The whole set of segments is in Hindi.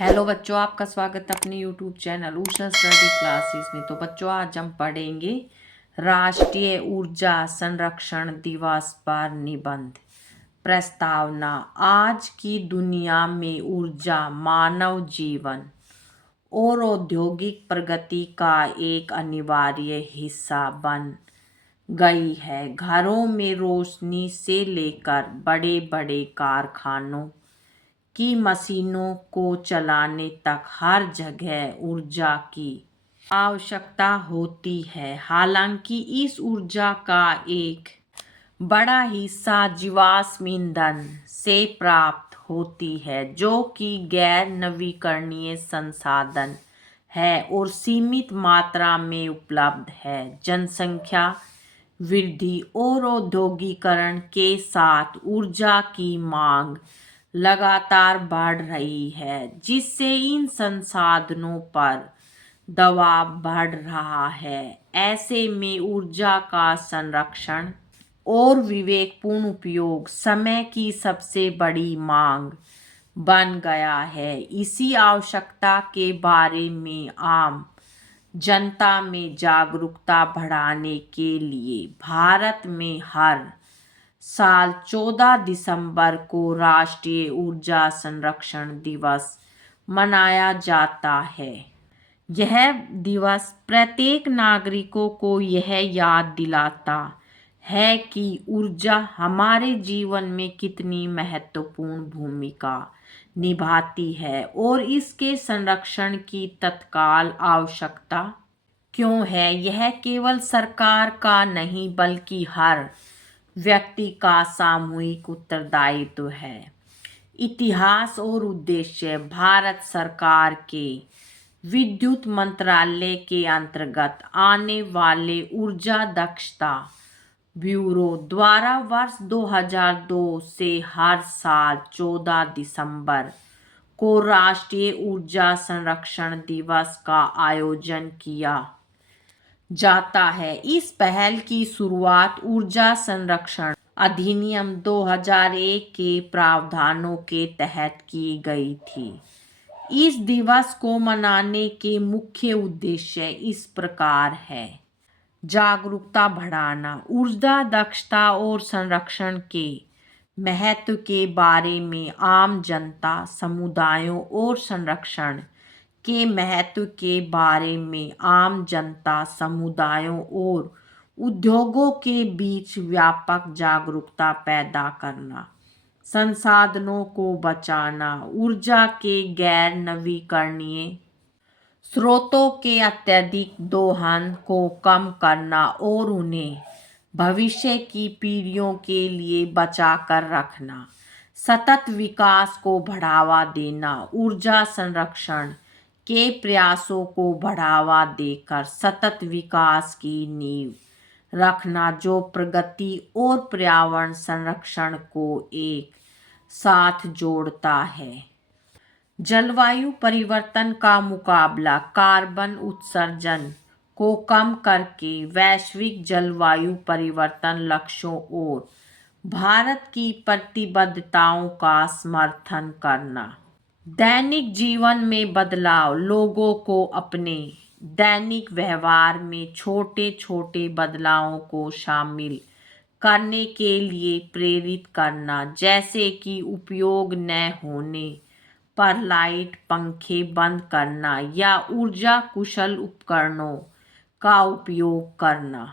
हेलो बच्चों, आपका स्वागत है अपने YouTube channel Usha study classes में। तो बच्चों, आज हम पढ़ेंगे राष्ट्रीय ऊर्जा संरक्षण दिवस पर निबंध। प्रस्तावना। आज की दुनिया में ऊर्जा मानव जीवन और औद्योगिक प्रगति का एक अनिवार्य हिस्सा बन गई है। घरों में रोशनी से लेकर बड़े बड़े कारखानों की मशीनों को चलाने तक हर जगह ऊर्जा की आवश्यकता होती है। हालांकि इस ऊर्जा का एक बड़ा हिस्सा जीवाश्म ईंधन से प्राप्त होती है, जो कि गैर नवीकरणीय संसाधन है और सीमित मात्रा में उपलब्ध है। जनसंख्या वृद्धि और औद्योगिकरण के साथ ऊर्जा की मांग लगातार बढ़ रही है, जिससे इन संसाधनों पर दबाव बढ़ रहा है। ऐसे में ऊर्जा का संरक्षण और विवेकपूर्ण उपयोग समय की सबसे बड़ी मांग बन गया है। इसी आवश्यकता के बारे में आम जनता में जागरूकता बढ़ाने के लिए भारत में हर साल 14 दिसंबर को राष्ट्रीय ऊर्जा संरक्षण दिवस मनाया जाता है। यह दिवस प्रत्येक नागरिकों को यह याद दिलाता है कि ऊर्जा हमारे जीवन में कितनी महत्वपूर्ण भूमिका निभाती है और इसके संरक्षण की तत्काल आवश्यकता क्यों है। यह केवल सरकार का नहीं बल्कि हर व्यक्ति का सामूहिक उत्तरदायित्व है। इतिहास और उद्देश्य। भारत सरकार के विद्युत मंत्रालय के अंतर्गत आने वाले ऊर्जा दक्षता ब्यूरो द्वारा वर्ष 2002 से हर साल 14 दिसंबर को राष्ट्रीय ऊर्जा संरक्षण दिवस का आयोजन किया जाता है। इस पहल की शुरुआत ऊर्जा संरक्षण अधिनियम 2001 के प्रावधानों के तहत की गई थी। इस दिवस को मनाने के मुख्य उद्देश्य इस प्रकार है। जागरूकता बढ़ाना। ऊर्जा दक्षता और संरक्षण के महत्व के बारे में आम जनता, समुदायों और संरक्षण के महत्व के बारे में आम जनता, समुदायों और उद्योगों के बीच व्यापक जागरूकता पैदा करना। संसाधनों को बचाना। ऊर्जा के गैर नवीकरणीय स्रोतों के अत्यधिक दोहन को कम करना और उन्हें भविष्य की पीढ़ियों के लिए बचा कर रखना। सतत विकास को बढ़ावा देना। ऊर्जा संरक्षण के प्रयासों को बढ़ावा देकर सतत विकास की नींव रखना, जो प्रगति और पर्यावरण संरक्षण को एक साथ जोड़ता है। जलवायु परिवर्तन का मुकाबला। कार्बन उत्सर्जन को कम करके वैश्विक जलवायु परिवर्तन लक्ष्यों और भारत की प्रतिबद्धताओं का समर्थन करना। दैनिक जीवन में बदलाव। लोगों को अपने दैनिक व्यवहार में छोटे छोटे बदलावों को शामिल करने के लिए प्रेरित करना, जैसे कि उपयोग न होने पर लाइट, पंखे बंद करना या ऊर्जा कुशल उपकरणों का उपयोग करना।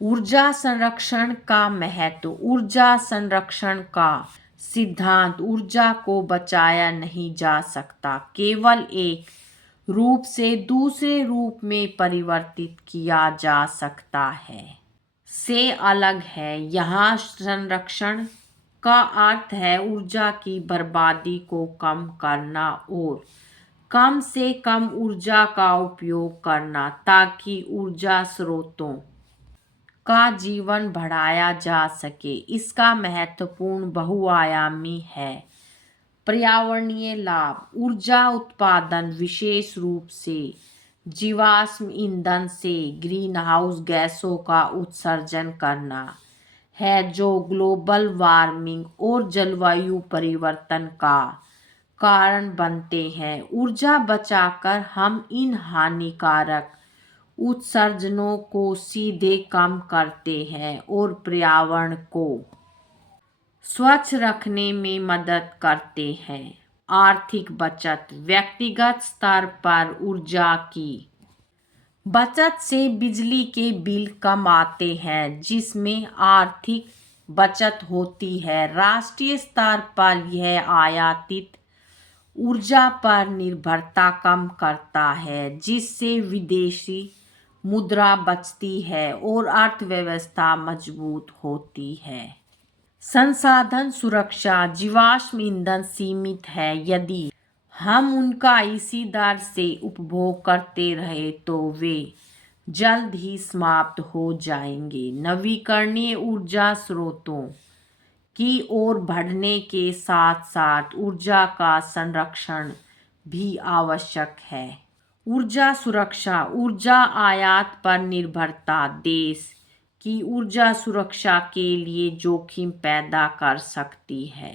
ऊर्जा संरक्षण का महत्व। ऊर्जा संरक्षण का सिद्धांत ऊर्जा को बचाया नहीं जा सकता, केवल एक रूप से दूसरे रूप में परिवर्तित किया जा सकता है से अलग है। यहाँ संरक्षण का अर्थ है ऊर्जा की बर्बादी को कम करना और कम से कम ऊर्जा का उपयोग करना, ताकि ऊर्जा स्रोतों का जीवन बढ़ाया जा सके। इसका महत्वपूर्ण बहुआयामी है। पर्यावरणीय लाभ। ऊर्जा उत्पादन विशेष रूप से जीवाश्म ईंधन से ग्रीन हाउस गैसों का उत्सर्जन करना है, जो ग्लोबल वार्मिंग और जलवायु परिवर्तन का कारण बनते हैं। ऊर्जा बचाकर हम इन हानिकारक उत्सर्जनों को सीधे कम करते हैं और पर्यावरण को स्वच्छ रखने में मदद करते हैं। आर्थिक बचत, व्यक्तिगत स्तर पर ऊर्जा की बचत से बिजली के बिल कम आते हैं, जिसमें आर्थिक बचत होती है। राष्ट्रीय स्तर पर यह आयातित ऊर्जा पर निर्भरता कम करता है, जिससे विदेशी मुद्रा बचती है और अर्थव्यवस्था मजबूत होती है। संसाधन सुरक्षा, जीवाश्म ईंधन सीमित है। यदि हम उनका इसी दर से उपभोग करते रहे तो वे जल्द ही समाप्त हो जाएंगे। नवीकरणीय ऊर्जा स्रोतों की ओर बढ़ने के साथ साथ ऊर्जा का संरक्षण भी आवश्यक है। ऊर्जा सुरक्षा, ऊर्जा आयात पर निर्भरता देश की ऊर्जा सुरक्षा के लिए जोखिम पैदा कर सकती है।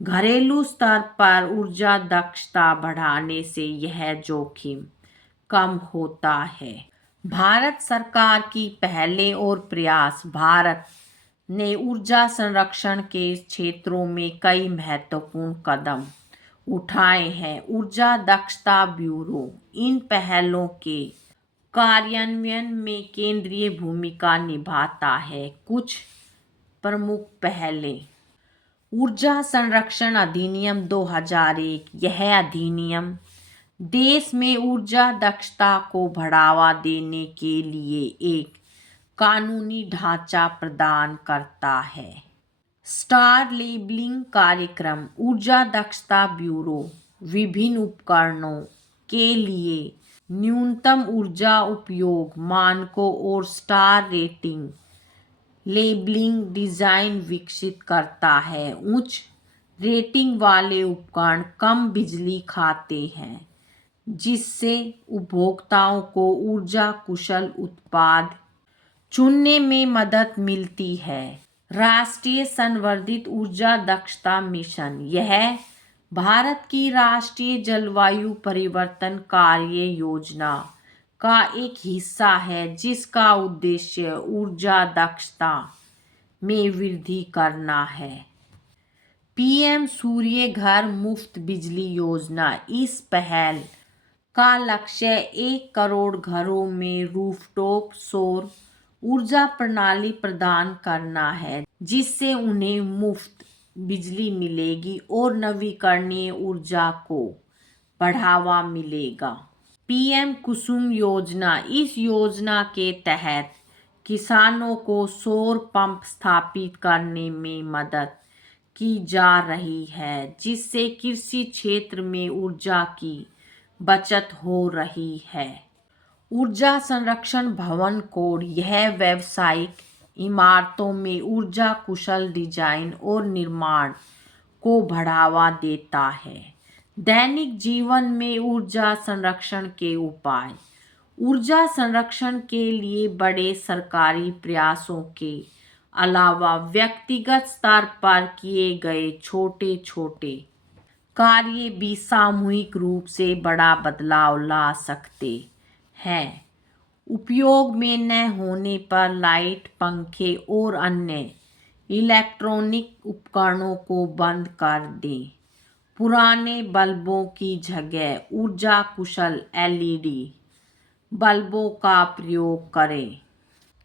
घरेलू स्तर पर ऊर्जा दक्षता बढ़ाने से यह जोखिम कम होता है। भारत सरकार की पहले और प्रयास, भारत ने ऊर्जा संरक्षण के क्षेत्रों में कई महत्वपूर्ण कदम उठाए हैं। ऊर्जा दक्षता ब्यूरो इन पहलों के कार्यान्वयन में केंद्रीय भूमिका निभाता है। कुछ प्रमुख पहलें: ऊर्जा संरक्षण अधिनियम 2001। यह अधिनियम देश में ऊर्जा दक्षता को बढ़ावा देने के लिए एक कानूनी ढांचा प्रदान करता है। स्टार लेबलिंग कार्यक्रम, ऊर्जा दक्षता ब्यूरो विभिन्न उपकरणों के लिए न्यूनतम ऊर्जा उपयोग मानकों और स्टार रेटिंग लेबलिंग डिज़ाइन विकसित करता है। उच्च रेटिंग वाले उपकरण कम बिजली खाते हैं, जिससे उपभोक्ताओं को ऊर्जा कुशल उत्पाद चुनने में मदद मिलती है। राष्ट्रीय संवर्धित ऊर्जा दक्षता मिशन, यह भारत की राष्ट्रीय जलवायु परिवर्तन कार्य योजना का एक हिस्सा है, जिसका उद्देश्य ऊर्जा दक्षता में वृद्धि करना है। पीएम सूर्य घर मुफ्त बिजली योजना, इस पहल का लक्ष्य 1 करोड़ घरों में रूफटॉप सौर ऊर्जा प्रणाली प्रदान करना है, जिससे उन्हें मुफ्त बिजली मिलेगी और नवीकरणीय ऊर्जा को बढ़ावा मिलेगा। पीएम कुसुम योजना, इस योजना के तहत किसानों को सौर पंप स्थापित करने में मदद की जा रही है, जिससे कृषि क्षेत्र में ऊर्जा की बचत हो रही है। ऊर्जा संरक्षण भवन कोड, यह व्यावसायिक इमारतों में ऊर्जा कुशल डिजाइन और निर्माण को बढ़ावा देता है। दैनिक जीवन में ऊर्जा संरक्षण के उपाय, ऊर्जा संरक्षण के लिए बड़े सरकारी प्रयासों के अलावा व्यक्तिगत स्तर पर किए गए छोटे छोटे कार्य भी सामूहिक रूप से बड़ा बदलाव ला सकते हैं। उपयोग में न होने पर लाइट, पंखे और अन्य इलेक्ट्रॉनिक उपकरणों को बंद कर दें। पुराने बल्बों की जगह ऊर्जा कुशल एलईडी बल्बों का प्रयोग करें।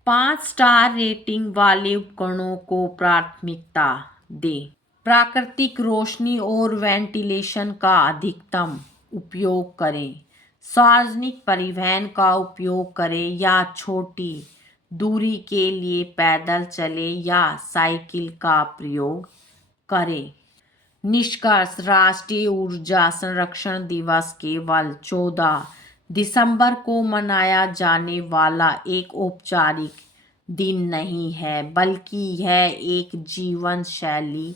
5 स्टार रेटिंग वाले उपकरणों को प्राथमिकता दें। प्राकृतिक रोशनी और वेंटिलेशन का अधिकतम उपयोग करें। सार्वजनिक परिवहन का उपयोग करें या छोटी दूरी के लिए पैदल चलें या साइकिल का प्रयोग करें। निष्कर्ष, राष्ट्रीय ऊर्जा संरक्षण दिवस केवल 14 दिसंबर को मनाया जाने वाला एक औपचारिक दिन नहीं है, बल्कि यह एक जीवन शैली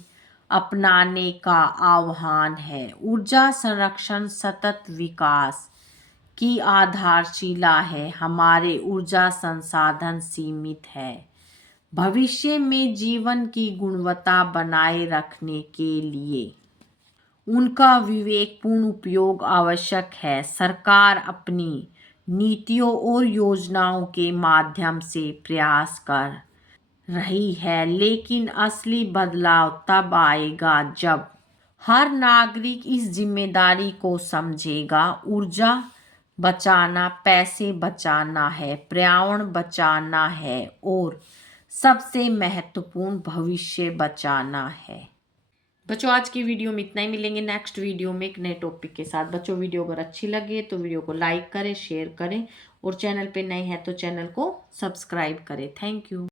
अपनाने का आह्वान है। ऊर्जा संरक्षण सतत विकास की आधारशिला है। हमारे ऊर्जा संसाधन सीमित है। भविष्य में जीवन की गुणवत्ता बनाए रखने के लिए उनका विवेकपूर्ण उपयोग आवश्यक है। सरकार अपनी नीतियों और योजनाओं के माध्यम से प्रयास कर रही है, लेकिन असली बदलाव तब आएगा जब हर नागरिक इस जिम्मेदारी को समझेगा। ऊर्जा बचाना पैसे बचाना है, पर्यावरण बचाना है और सबसे महत्वपूर्ण भविष्य बचाना है। बच्चों आज की वीडियो में इतना ही, मिलेंगे नेक्स्ट वीडियो में एक नए टॉपिक के साथ। बच्चों वीडियो अगर अच्छी लगे तो वीडियो को लाइक करें, शेयर करें और चैनल पे नए हैं तो चैनल को सब्सक्राइब करें। Thank you.